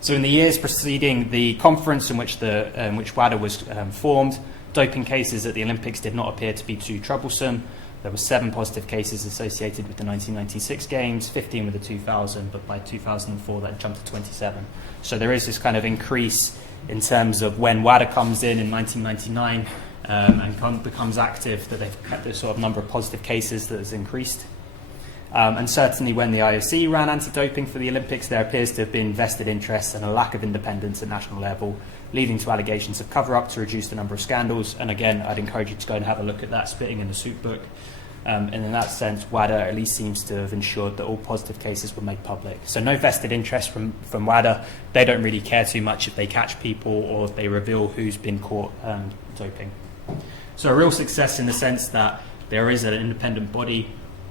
So in the years preceding the conference in which WADA was formed, doping cases at the Olympics did not appear to be too troublesome. There were 7 positive cases associated with the 1996 Games, 15 with the 2000, but by 2004 that jumped to 27. So there is this kind of increase in terms of when WADA comes in 1999 and becomes active, that they've kept this sort of number of positive cases that has increased. And certainly when the IOC ran anti-doping for the Olympics, there appears to have been vested interests and a lack of independence at national level, leading to allegations of cover-up to reduce the number of scandals. And again, I'd encourage you to go and have a look at that Spitting in the Soup book. And in that sense, WADA at least seems to have ensured that all positive cases were made public. So no vested interest from WADA. They don't really care too much if they catch people or if they reveal who's been caught doping. So a real success in the sense that there is an independent body.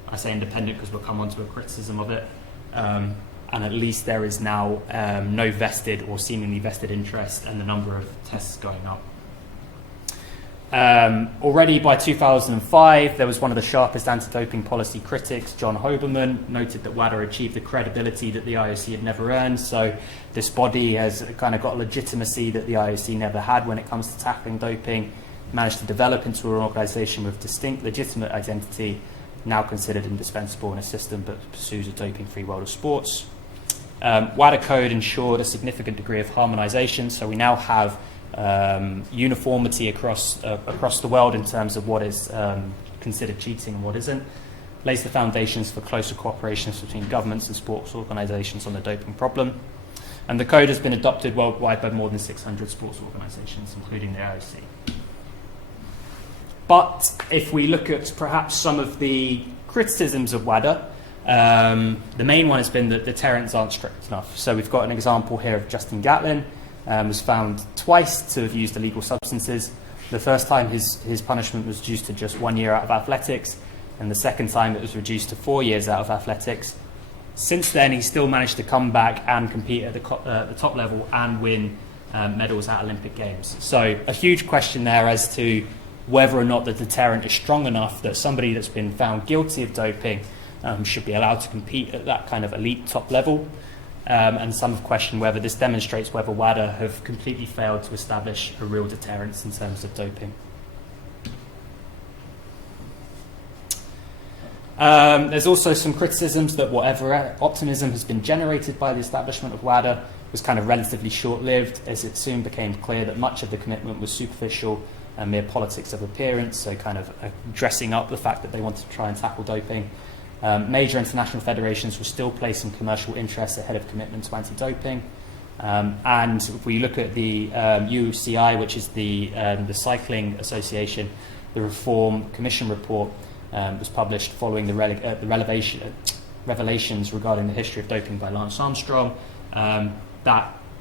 I say independent because we'll come on to a criticism of it. And at least there is now no vested or seemingly vested interest, and the number of tests going up. Already by 2005, there was one of the sharpest anti-doping policy critics, John Hoberman, noted that WADA achieved the credibility that the IOC had never earned. So this body has kind of got legitimacy that the IOC never had when it comes to tackling doping, managed to develop into an organisation with distinct, legitimate identity, now considered indispensable in a system that pursues a doping-free world of sports. WADA code ensured a significant degree of harmonisation, so we now have uniformity across the world in terms of what is considered cheating and what isn't. Lays the foundations for closer cooperation between governments and sports organisations on the doping problem. And the code has been adopted worldwide by more than 600 sports organisations, including the IOC. But if we look at perhaps some of the criticisms of WADA, the main one has been that deterrents aren't strict enough. So we've got an example here of Justin Gatlin, was found twice to have used illegal substances. The first time his punishment was reduced to just 1 year out of athletics, and the second time it was reduced to 4 years out of athletics. Since then, he's still managed to come back and compete at the top level and win medals at Olympic Games. So a huge question there as to whether or not the deterrent is strong enough that somebody that's been found guilty of doping should be allowed to compete at that kind of elite top level. And some have questioned whether this demonstrates whether WADA have completely failed to establish a real deterrence in terms of doping. There's also some criticisms that whatever optimism has been generated by the establishment of WADA was kind of relatively short-lived, as it soon became clear that much of the commitment was superficial and mere politics of appearance, so kind of dressing up the fact that they wanted to try and tackle doping. Major international federations were still placing commercial interests ahead of commitment to anti-doping. And if we look at the UCI, which is the Cycling Association, the Reform Commission report was published following the revelations regarding the history of doping by Lance Armstrong.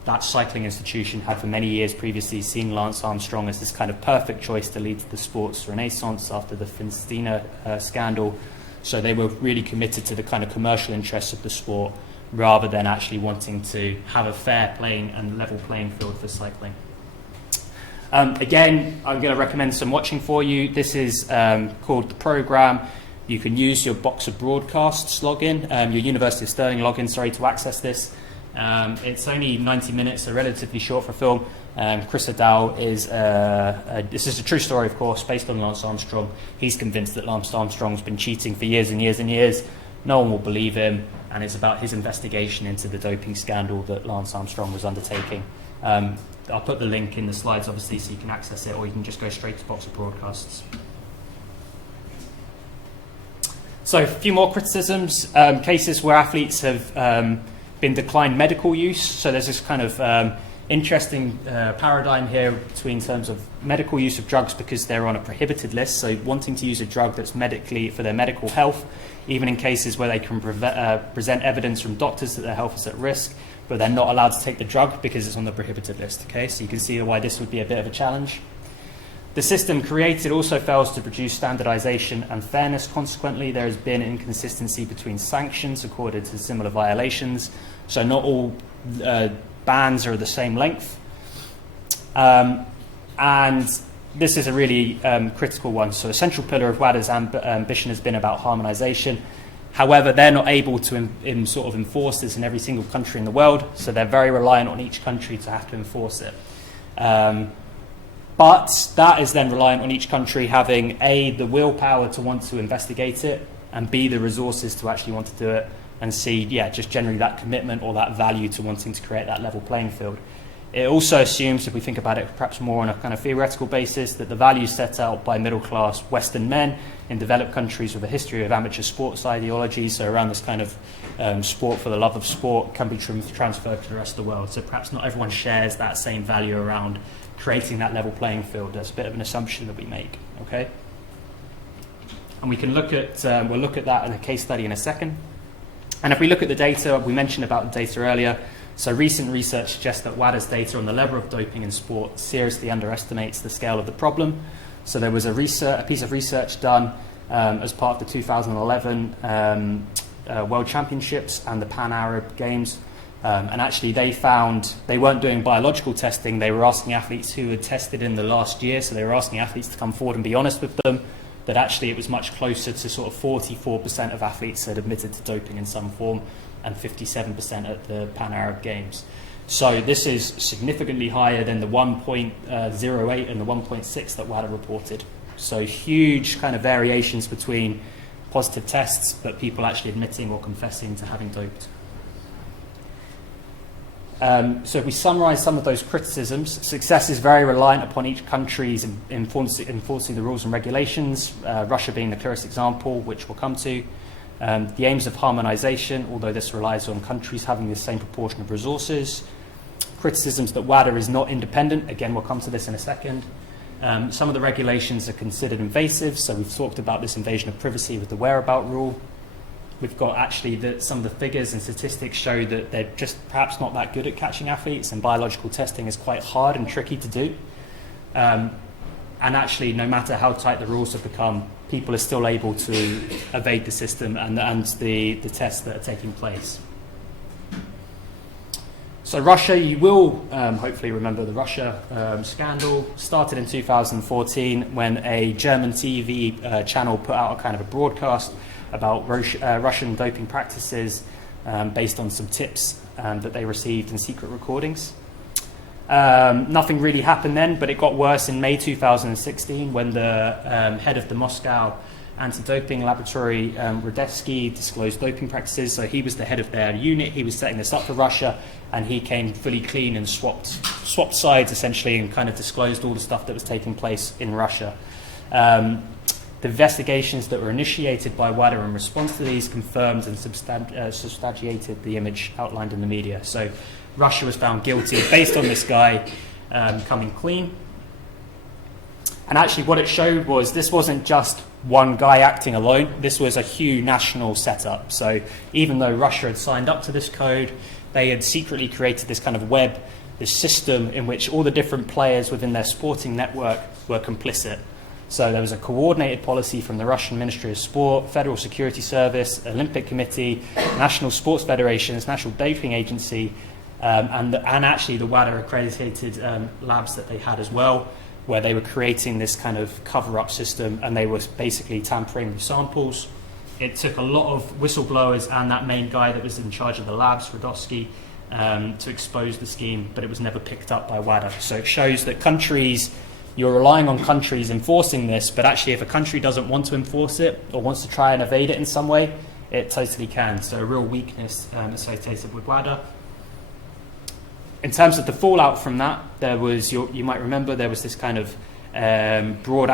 That cycling institution had for many years previously seen Lance Armstrong as this kind of perfect choice to lead to the sport's renaissance after the Finstina scandal. So they were really committed to the kind of commercial interests of the sport rather than actually wanting to have a fair playing and level playing field for cycling. Again, I'm going to recommend some watching for you. This is called The Programme. You can use your Boxer Broadcasts login, your University of Stirling login, to access this. It's only 90 minutes, so relatively short for film. Chris O'Dowd is, this is a true story, of course, based on Lance Armstrong. He's convinced that Lance Armstrong's been cheating for years and years and years. No one will believe him, and it's about his investigation into the doping scandal that Lance Armstrong was undertaking. I'll put the link in the slides, obviously, so you can access it, or you can just go straight to Boxer Broadcasts. So a few more criticisms, cases where athletes have been declined medical use. So there's this kind of interesting paradigm here between terms of medical use of drugs because they're on a prohibited list, so wanting to use a drug that's medically for their medical health, even in cases where they can present evidence from doctors that their health is at risk, but they're not allowed to take the drug because it's on the prohibited list. Okay, so you can see why this would be a bit of a challenge. The system created also fails to produce standardization and fairness. Consequently, there has been inconsistency between sanctions according to similar violations, so not all bans are the same length. And this is a really critical one. So a central pillar of WADA's ambition has been about harmonization. However, they're not able to sort of enforce this in every single country in the world, so they're very reliant on each country to have to enforce it. But that is then reliant on each country having A, the willpower to want to investigate it, and B, the resources to actually want to do it, and C, just generally that commitment or that value to wanting to create that level playing field. It also assumes, if we think about it perhaps more on a kind of theoretical basis, that the values set out by middle-class Western men in developed countries with a history of amateur sports ideology, so around this kind of sport for the love of sport, can be transferred to the rest of the world. So perhaps not everyone shares that same value around creating that level playing field. That's a bit of an assumption that we make, okay? And we can look at, we'll look at that in a case study in a second. And if we look at the data, we mentioned about the data earlier. So recent research suggests that WADA's data on the level of doping in sport seriously underestimates the scale of the problem. So there was a piece of research done as part of the 2011 World Championships and the Pan-Arab Games. And actually they found they weren't doing biological testing. They were asking athletes who had tested in the last year. So they were asking athletes to come forward and be honest with them. That actually it was much closer to sort of 44% of athletes had admitted to doping in some form and 57% at the Pan-Arab Games. So this is significantly higher than the 1.08 and the 1.6 that WADA reported. So huge kind of variations between positive tests but people actually admitting or confessing to having doped. So if we summarise some of those criticisms, success is very reliant upon each country's enforcing the rules and regulations, Russia being the clearest example, which we'll come to. The aims of harmonisation, although this relies on countries having the same proportion of resources. Criticisms that WADA is not independent, again we'll come to this in a second. Some of the regulations are considered invasive, so we've talked about this invasion of privacy with the whereabout rule. We've got actually that some of the figures and statistics show that they're just perhaps not that good at catching athletes, and biological testing is quite hard and tricky to do. And actually, no matter how tight the rules have become, people are still able to evade the system and the tests that are taking place. So Russia, you will hopefully remember the Russia scandal. Started in 2014 when a German TV channel put out a kind of a broadcast about Russian doping practices based on some tips that they received in secret recordings. Nothing really happened then, but it got worse in May 2016 when the head of the Moscow anti-doping laboratory, Radetsky, disclosed doping practices. So he was the head of their unit. He was setting this up for Russia, and he came fully clean and swapped sides essentially, and kind of disclosed all the stuff that was taking place in Russia. The investigations that were initiated by WADA in response to these confirmed and substantiated the image outlined in the media. So Russia was found guilty based on this guy coming clean. And actually what it showed was this wasn't just one guy acting alone. This was a huge national setup. So even though Russia had signed up to this code, they had secretly created this kind of web, this system in which all the different players within their sporting network were complicit. So there was a coordinated policy from the Russian Ministry of Sport, Federal Security Service, Olympic Committee, National Sports Federations, National Doping Agency, and actually the WADA accredited labs that they had as well, where they were creating this kind of cover-up system, and they were basically tampering with samples. It took a lot of whistleblowers and that main guy that was in charge of the labs, Radetsky, to expose the scheme, but it was never picked up by WADA. So it shows that countries, you're relying on countries enforcing this, but actually if a country doesn't want to enforce it or wants to try and evade it in some way, it totally can. So a real weakness associated with WADA. In terms of the fallout from that, there was, you might remember, there was this kind of broad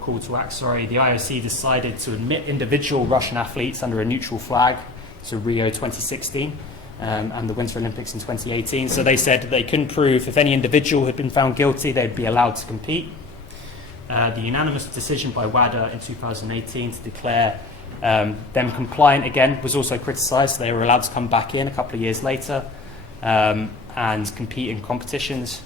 call to act. The IOC decided to admit individual Russian athletes under a neutral flag, so Rio 2016. and the Winter Olympics in 2018. So they said they couldn't prove if any individual had been found guilty, they'd be allowed to compete. The unanimous decision by WADA in 2018 to declare them compliant again was also criticised. They were allowed to come back in a couple of years later and compete in competitions.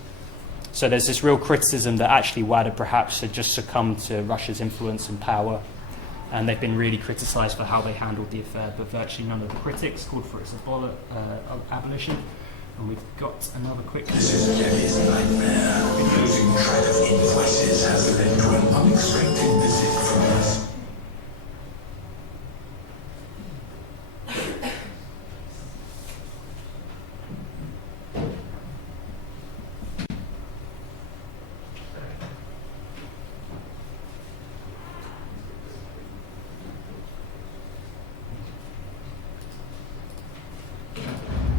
So there's this real criticism that actually WADA perhaps had just succumbed to Russia's influence and power, and they've been really criticised for how they handled the affair, but virtually none of the critics called for its abolition. And we've got another quick... This is Debbie's nightmare. Losing track of invoices has led to an unexpected visit from us.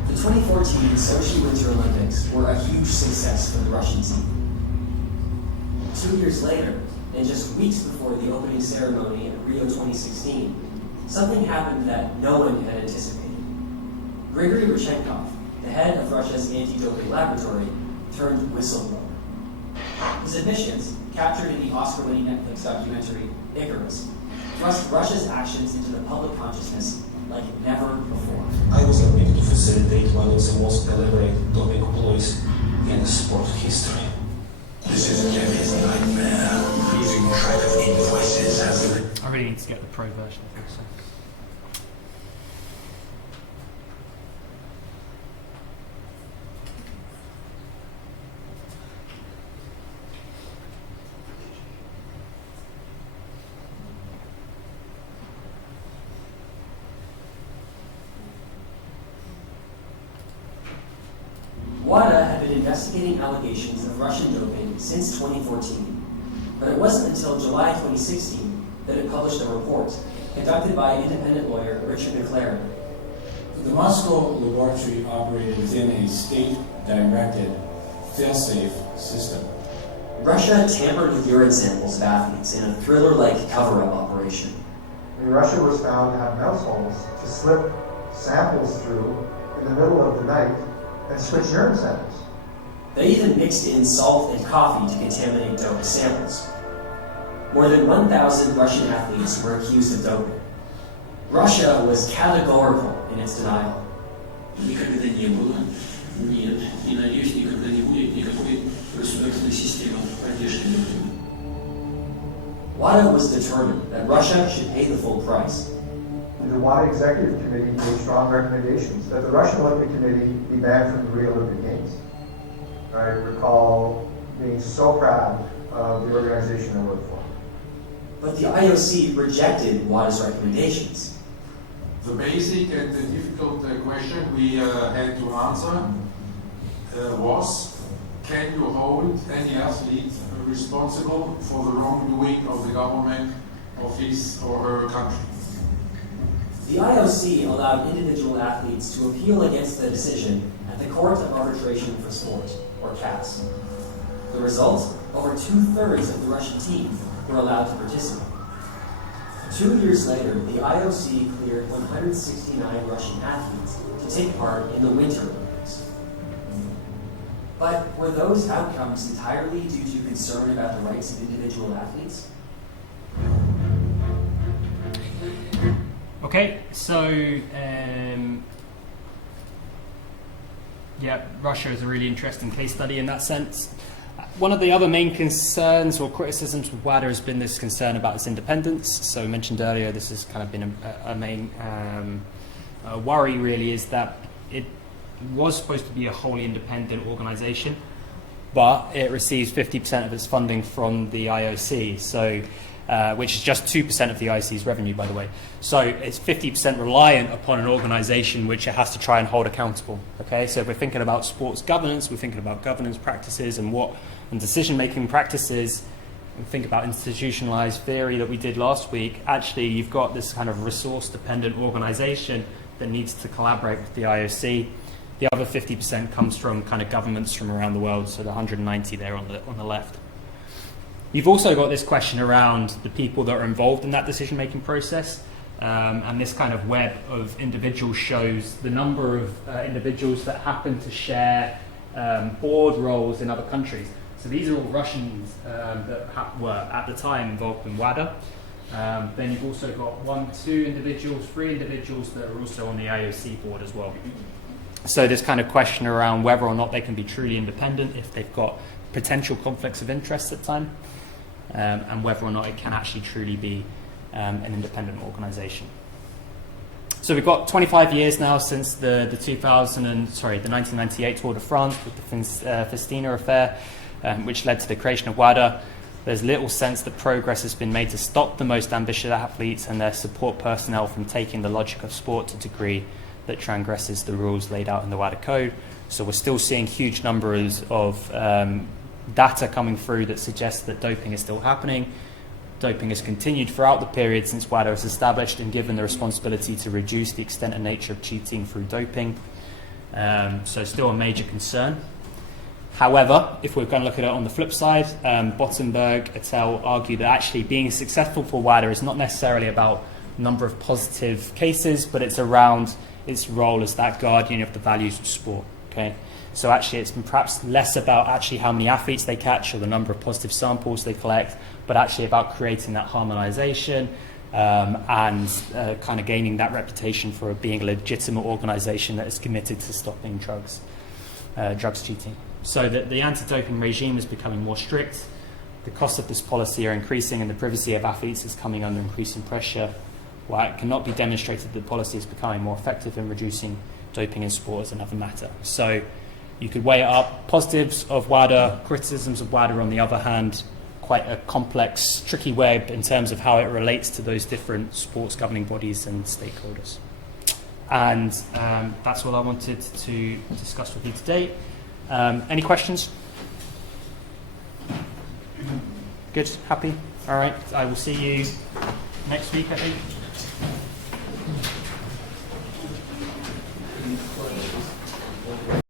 The 2014 Sochi Winter Olympics were a huge success for the Russian team. 2 years later, and just weeks before the opening ceremony at Rio 2016, something happened that no one had anticipated. Grigory Rodchenkov, the head of Russia's anti-doping laboratory, turned whistleblower. His admissions, captured in the Oscar-winning Netflix documentary Icarus, thrust Russia's actions into the public consciousness like never before. I was admitted to facilitate one of the most elaborate doping ploys in sport history. This is Debbie's nightmare. Losing track of invoices has... I really need to get the pro version of this. WADA had been investigating allegations of Russian doping since 2014, but it wasn't until July 2016 that it published a report conducted by independent lawyer Richard McLaren. The Moscow laboratory operated within a state-directed, fail-safe system. Russia tampered with urine samples of athletes in a thriller-like cover-up operation. Russia was found to have mouse holes to slip samples through in the middle of the night and switch urine samples. They even mixed in salt and coffee to contaminate doped samples. More than 1,000 Russian athletes were accused of doping. Russia was categorical in its denial. Никогда не было, нет, и надеюсь, никогда не будет никакой государственной системы поддержки допинга. WADA was determined that Russia should pay the full price. The WADA Executive Committee made strong recommendations that the Russian Olympic Committee be banned from the Rio Olympic Games. I recall being so proud of the organization I worked for. But the IOC rejected WADA's recommendations. The basic and the difficult question we had to answer was, can you hold any athlete responsible for the wrongdoing of the government of his or her country? The IOC allowed individual athletes to appeal against the decision at the Court of Arbitration for Sport, or CAS. The result? Over 2/3 of the Russian team were allowed to participate. 2 years later, the IOC cleared 169 Russian athletes to take part in the Winter Olympics. But were those outcomes entirely due to concern about the rights of individual athletes? Okay, so Russia is a really interesting case study in that sense. One of the other main concerns or criticisms with WADA has been this concern about its independence. So I mentioned earlier, this has kind of been a main worry really, is that it was supposed to be a wholly independent organisation, but it receives 50% of its funding from the IOC. So which is just 2% of the IOC's revenue, by the way. So it's 50% reliant upon an organisation which it has to try and hold accountable. Okay, so if we're thinking about sports governance, we're thinking about governance practices and decision-making practices, and think about institutionalised theory that we did last week. Actually, you've got this kind of resource-dependent organisation that needs to collaborate with the IOC. The other 50% comes from kind of governments from around the world, so the 190 there on the left. You've also got this question around the people that are involved in that decision-making process. And this kind of web of individuals shows the number of individuals that happen to share board roles in other countries. So these are all Russians that were at the time involved in WADA. Then you've also got 3 individuals that are also on the IOC board as well. So this kind of question around whether or not they can be truly independent if they've got potential conflicts of interest at the time, and whether or not it can actually truly be an independent organisation. So we've got 25 years now since the 1998 Tour de France with the Festina affair, which led to the creation of WADA. There's little sense that progress has been made to stop the most ambitious athletes and their support personnel from taking the logic of sport to a degree that transgresses the rules laid out in the WADA code. So we're still seeing huge numbers of data coming through that suggests that doping is still happening. Doping has continued throughout the period since WADA was established and given the responsibility to reduce the extent and nature of cheating through doping. So still a major concern. However, if we're going to look at it on the flip side, Bottenberg et al. Argue that actually being successful for WADA is not necessarily about number of positive cases, but it's around its role as that guardian of the values of sport. Okay, so actually it's been perhaps less about actually how many athletes they catch or the number of positive samples they collect, but actually about creating that harmonisation and kind of gaining that reputation for being a legitimate organisation that is committed to stopping drugs cheating. So that the anti-doping regime is becoming more strict, the costs of this policy are increasing, and the privacy of athletes is coming under increasing pressure. While it cannot be demonstrated that the policy is becoming more effective in reducing doping in sport is another matter. So you could weigh it up. Positives of WADA, criticisms of WADA on the other hand, quite a complex, tricky web in terms of how it relates to those different sports governing bodies and stakeholders. And that's all I wanted to discuss with you today. Any questions? Good? Happy? All right. I will see you next week, I think.